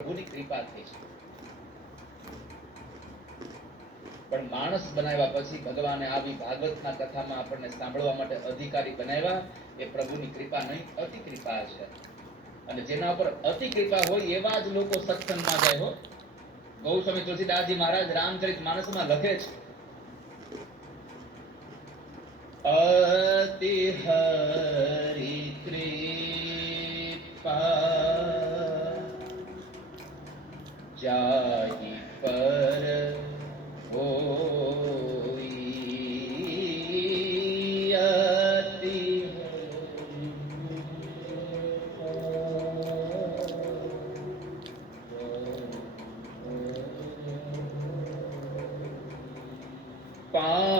પ્રભુની કૃપાથી. પણ માણસ બનાવ્યા પછી ભગવાને આવી ભાગવતના કથામાં આપણને સાંભળવા માટે અધિકારી બનાવ્યા. એ પ્રભુની કૃપા નહીં, અતિ કૃપા છે. અને જેના ઉપર અતિ કૃપા હોય એવા જ લોકો સત્સંગમાં જાય હો. ગૌસ્વામી તુલસીદાસજી મહારાજ રામચરિત માનસમાં લખે છે, અતિ હરિ કૃપા જાહિ પર હોઈ, અતિ પા